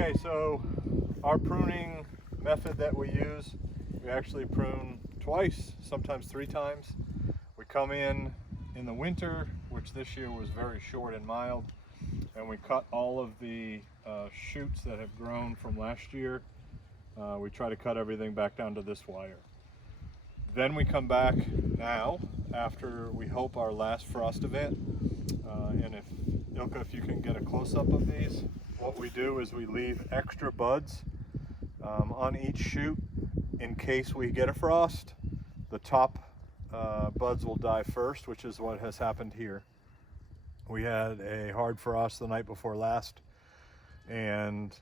Okay, so our pruning method that we use, we actually prune twice, sometimes 3 times. We come in the winter, which this year was very short and mild, and we cut all of the shoots that have grown from last year. We try to cut everything back down to this wire. Then we come back now after we hope our last frost event, and if Ilka, if you can get a close-up of these, what we do is we leave extra buds on each shoot in case we get a frost. The top buds will die first, which is what has happened here. We had a hard frost the night before last and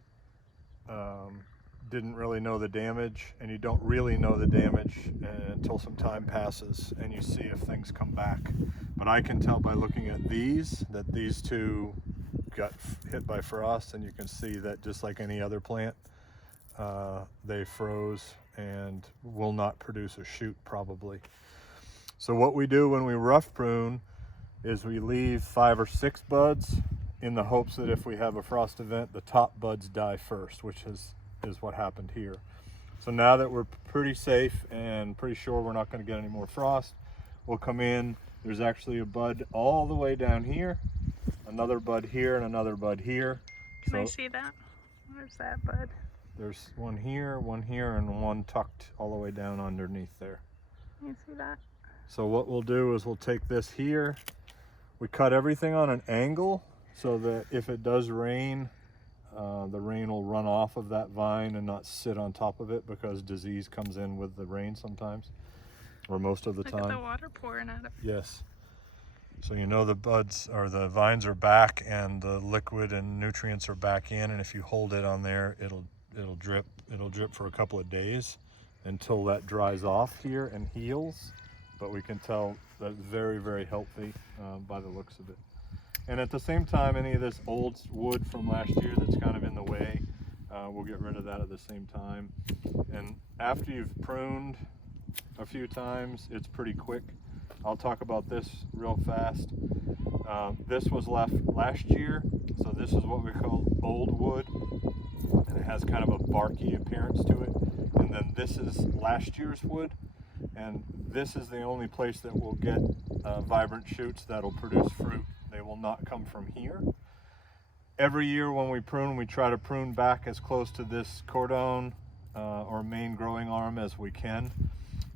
didn't really know the damage, and you don't really know the damage until some time passes and you see if things come back. But I can tell by looking at these that these two got hit by frost, and you can see that just like any other plant, they froze and will not produce a shoot probably. So what we do when we rough prune is we leave 5 or 6 buds in the hopes that if we have a frost event, the top buds die first, which is what happened here. So now that we're pretty safe and pretty sure we're not going to get any more frost, we'll come in. There's actually a bud all the way down here, another bud here, and another bud here. Can I see that? Where's that bud? There's one here, and one tucked all the way down underneath there. Can you see that? So what we'll do is we'll take this here. We cut everything on an angle so that if it does rain, the rain will run off of that vine and not sit on top of it, because disease comes in with the rain sometimes, or most of the time. Look at the water pouring out of it. Yes. So you know the buds or the vines are back and the liquid and nutrients are back in, and if you hold it on there, it'll drip for a couple of days until that dries off here and heals. But we can tell that's very, very healthy by the looks of it. And at the same time, any of this old wood from last year that's kind of in the way, we'll get rid of that at the same time. And after you've pruned a few times, it's pretty quick. I'll talk about this real fast. This was left last year, so this is what we call old wood, and it has kind of a barky appearance to it. And then this is last year's wood, and this is the only place that will get vibrant shoots that'll produce fruit. They will not come from here. Every year when we prune, we try to prune back as close to this cordon or main growing arm as we can.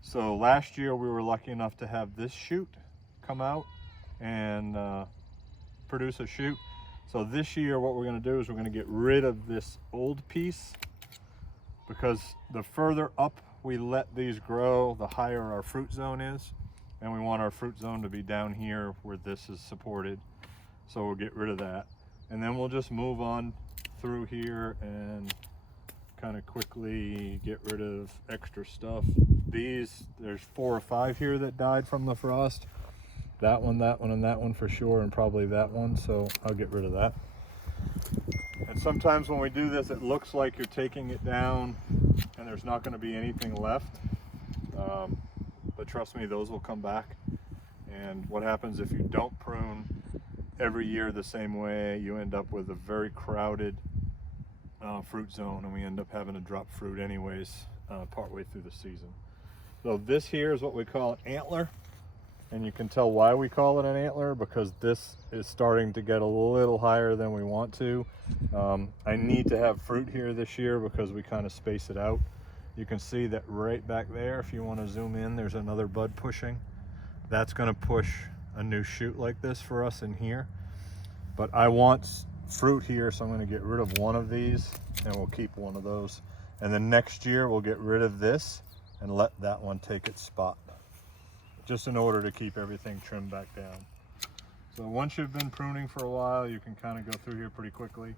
So last year we were lucky enough to have this shoot come out and produce a shoot. So this year what we're going to do is we're going to get rid of this old piece, because the further up we let these grow, the higher our fruit zone is, and we want our fruit zone to be down here where this is supported. So we'll get rid of that, and then we'll just move on through here and kind of quickly get rid of extra stuff. There's 4 or 5 here that died from the frost. That one, and that one for sure, and probably that one, so I'll get rid of that. And sometimes when we do this, it looks like you're taking it down and there's not going to be anything left. But trust me, those will come back. And what happens if you don't prune every year the same way, you end up with a very crowded fruit zone, and we end up having to drop fruit anyways partway through the season. So this here is what we call an antler, and you can tell why we call it an antler, because this is starting to get a little higher than we want to. I need to have fruit here this year because we kind of space it out. You can see that right back there, if you want to zoom in, there's another bud pushing. That's going to push a new shoot like this for us in here. But I want fruit here, so I'm going to get rid of one of these and we'll keep one of those. And then next year we'll get rid of this and let that one take its spot, just in order to keep everything trimmed back down. So once you've been pruning for a while, you can kind of go through here pretty quickly.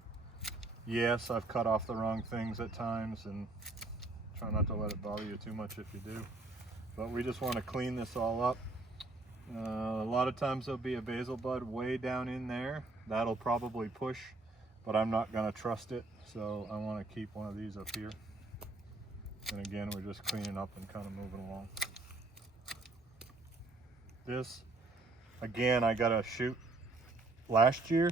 Yes, I've cut off the wrong things at times, and try not to let it bother you too much if you do. But we just want to clean this all up. A lot of times there'll be a basil bud way down in there. That'll probably push, but I'm not going to trust it, so I want to keep one of these up here. And again, we're just cleaning up and kind of moving along. This, again, I got a shoot last year,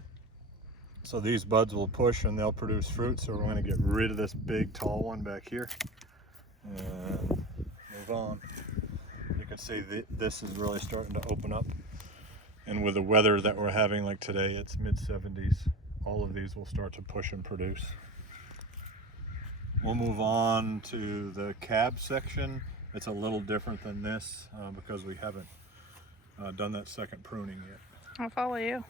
So these buds will push and they'll produce fruit. So we're going to get rid of this big tall one back here and move on. You can see this is really starting to open up. And with the weather that we're having like today, it's mid-70s. All of these will start to push and produce. We'll move on to the cab section. It's a little different than this because we haven't done that second pruning yet. I'll follow you.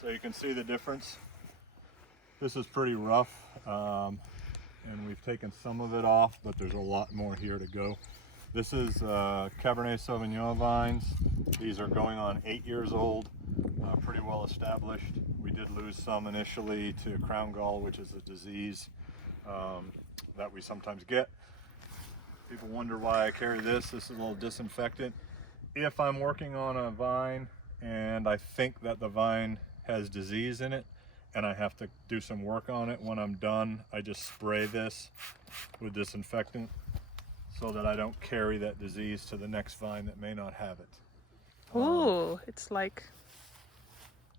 So you can see the difference. This is pretty rough, and we've taken some of it off, but there's a lot more here to go. This is Cabernet Sauvignon vines. These are going on 8 years old, pretty well established. We did lose some initially to crown gall, which is a disease that we sometimes get. People wonder why I carry this. This is a little disinfectant. If I'm working on a vine and I think that the vine has disease in it and I have to do some work on it, when I'm done, I just spray this with disinfectant so that I don't carry that disease to the next vine that may not have it. Ooh, it's like...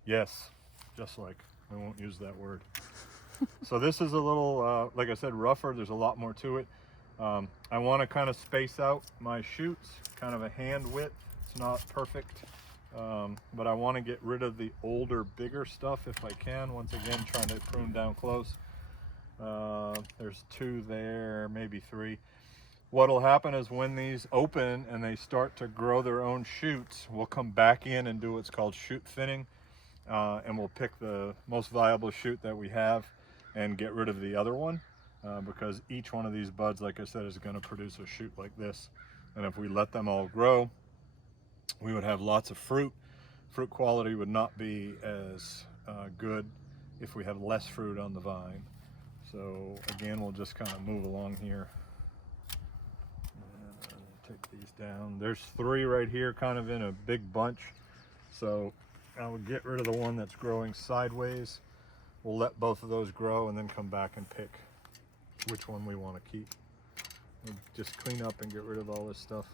Yes, just like, I won't use that word. So this is a little, like I said, rougher. There's a lot more to it. I want to kind of space out my shoots, kind of a hand width. It's not perfect, but I want to get rid of the older, bigger stuff if I can. Once again, trying to prune down close. There's 2 there, maybe 3. What'll happen is when these open and they start to grow their own shoots, we'll come back in and do what's called shoot thinning, and we'll pick the most viable shoot that we have and get rid of the other one, because each one of these buds, like I said, is going to produce a shoot like this. And if we let them all grow, we would have lots of fruit. Fruit quality would not be as good if we have less fruit on the vine. So again, we'll just kind of move along here. Take these down. There's 3 right here, kind of in a big bunch. So I will get rid of the one that's growing sideways. We'll let both of those grow and then come back and pick which one we want to keep. We'll just clean up and get rid of all this stuff.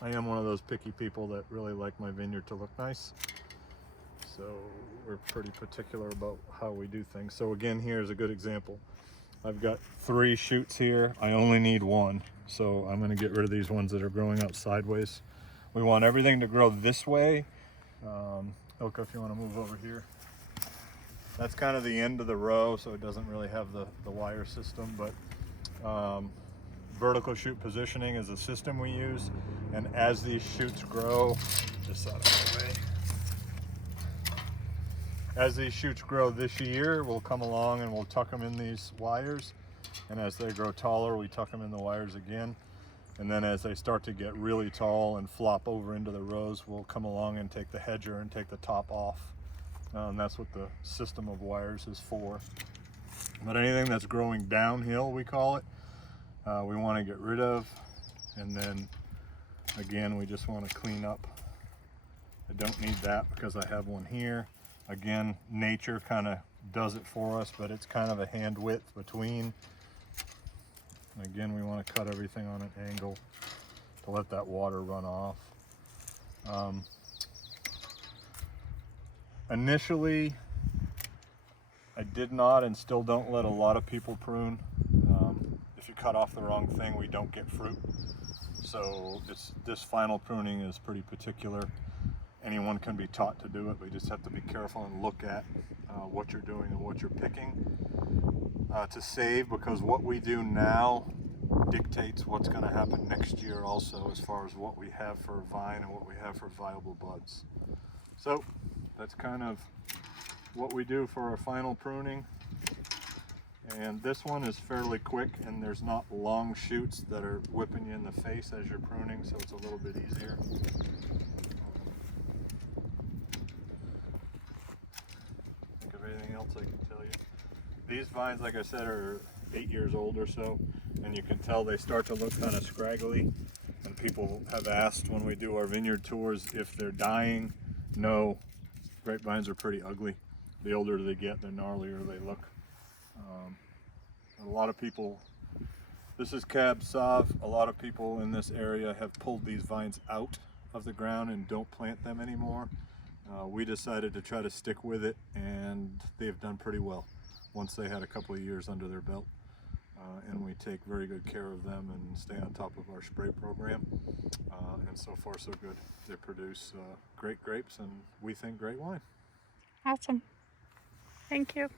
I am one of those picky people that really like my vineyard to look nice. So we're pretty particular about how we do things. So again, here's a good example. I've got 3 shoots here. I only need 1. So I'm going to get rid of these ones that are growing out sideways. We want everything to grow this way. Ilka, if you want to move over here. That's kind of the end of the row, so it doesn't really have the wire system, but vertical shoot positioning is a system we use. And as these shoots grow, just out of the way. As these shoots grow this year, we'll come along and we'll tuck them in these wires. And as they grow taller, we tuck them in the wires again. And then as they start to get really tall and flop over into the rows, we'll come along and take the hedger and take the top off. And that's what the system of wires is for. But anything that's growing downhill, we call it, we want to get rid of. And then again, we just want to clean up. I don't need that because I have one here. Again, nature kind of does it for us, but it's kind of a hand width between. Again, we want to cut everything on an angle to let that water run off. Initially, I did not and still don't let a lot of people prune. If you cut off the wrong thing, we don't get fruit. So this final pruning is pretty particular. Anyone can be taught to do it. We just have to be careful and look at what you're doing and what you're picking to save, because what we do now dictates what's going to happen next year also, as far as what we have for a vine and what we have for viable buds. So that's kind of what we do for our final pruning. And this one is fairly quick, and there's not long shoots that are whipping you in the face as you're pruning, so it's a little bit easier. Think of anything else I can tell you. These vines, like I said, are 8 years old or so, and you can tell they start to look kind of scraggly. And people have asked when we do our vineyard tours if they're dying. No, grapevines are pretty ugly. The older they get, the gnarlier they look. A lot of people, this is Cab Sauv. A lot of people in this area have pulled these vines out of the ground and don't plant them anymore. We decided to try to stick with it, and they've done pretty well once they had a couple of years under their belt. And we take very good care of them and stay on top of our spray program. And so far so good. They produce great grapes and we think great wine. Awesome. Thank you.